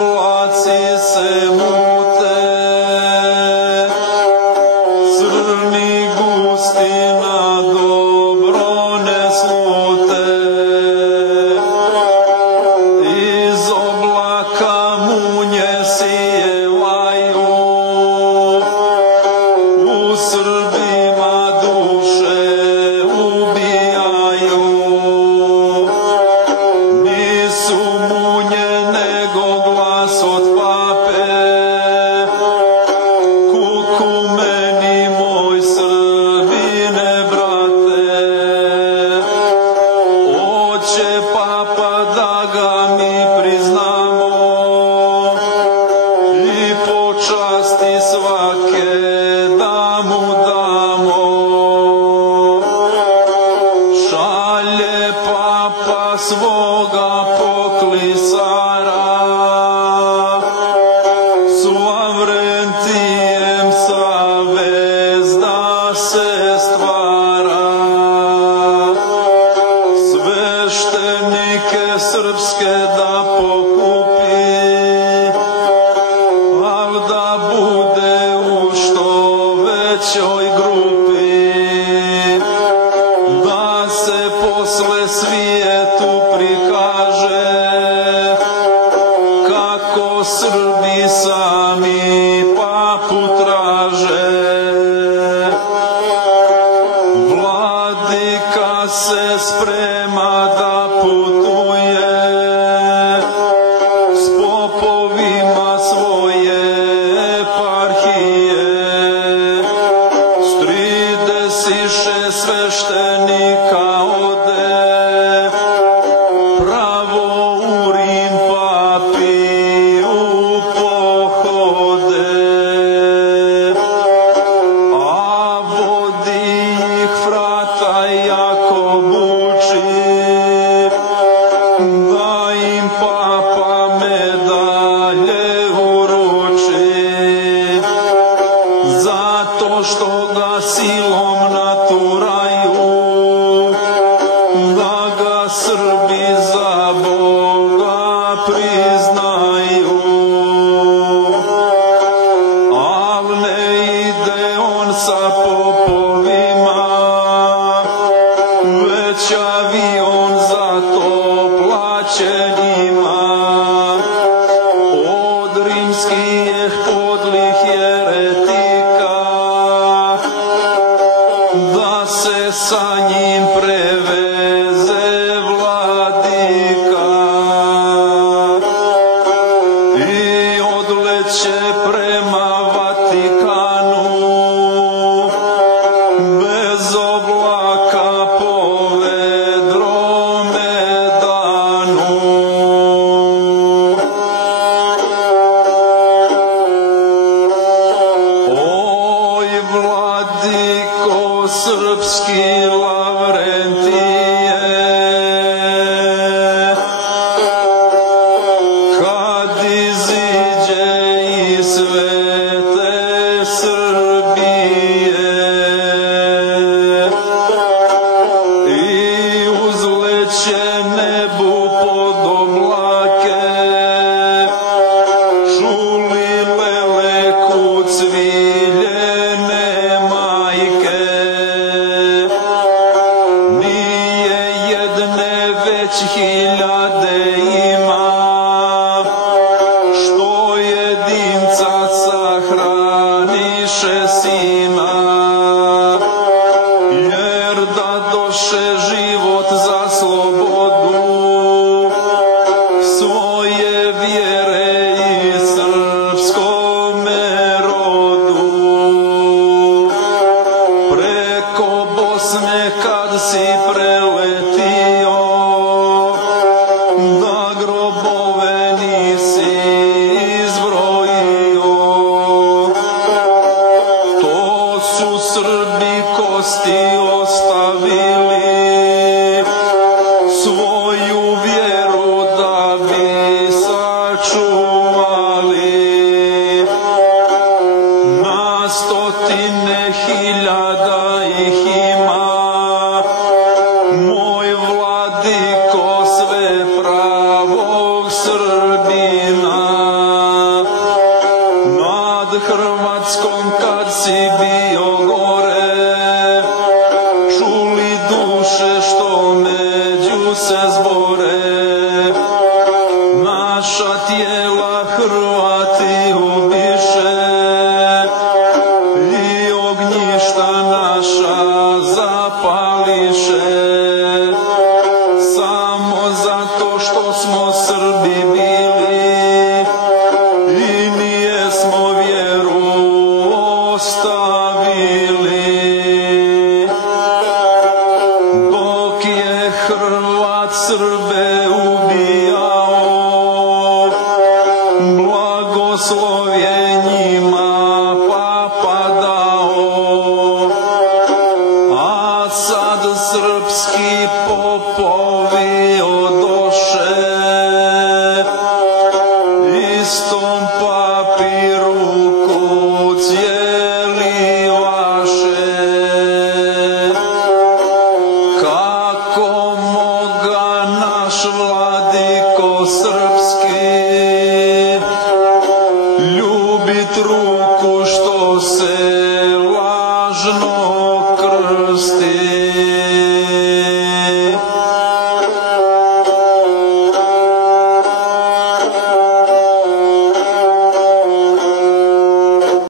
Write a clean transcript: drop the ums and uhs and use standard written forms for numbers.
oblaci se mute, crni gusti na dobro ne slute, iz oblaka munje sijevaju, u Srbima duše ubijaju. Nisu munje nego glas od pape, kuku meni moj Srbine brate. Oće papa da ga mi priznamo i počasti svake da mu damo. Šalje papa svoga poklisara, s Lavrentijem savez da se stvara. Sveštenike srpske da pokupi, al da bude u što većoj grupi, da se posle svijetu prikaže kako Srbi sami papu traže. Vladika se sprema da putuje s popovima svoje eparhije, s 36 sveštenika ode pravo u Rim papi u pohode, a vodi ih frata Jakov uči, da im papa medalje uruči, zato što ga silom naturaju, da ga Srbi za Boga priznaju. Al ne ide on sa popovima, već avion za to plaćen ima. Od rimskih podlih jeretika, da se sa njim preveze vladika i odleće prema Vatikanu, bez oblaka po vedrome danu. Oj vladiko srpski Lavrentije, kad iziđe si bio gore, čuli duše što među se zbore. Naša tijela Hrvati ubiše i ognjišta naša zapališe, samo zato što smo Srbi bili i nijesmo vjeru ostavili. Dok je Hrvat Srbe ubijao, blagoslov je njima papa dao, a sad srpski popovi odoše, istom papi ruku cijeli vaše. Kako moga naš vladiko srpski ljubit ruku što se lažno krsti?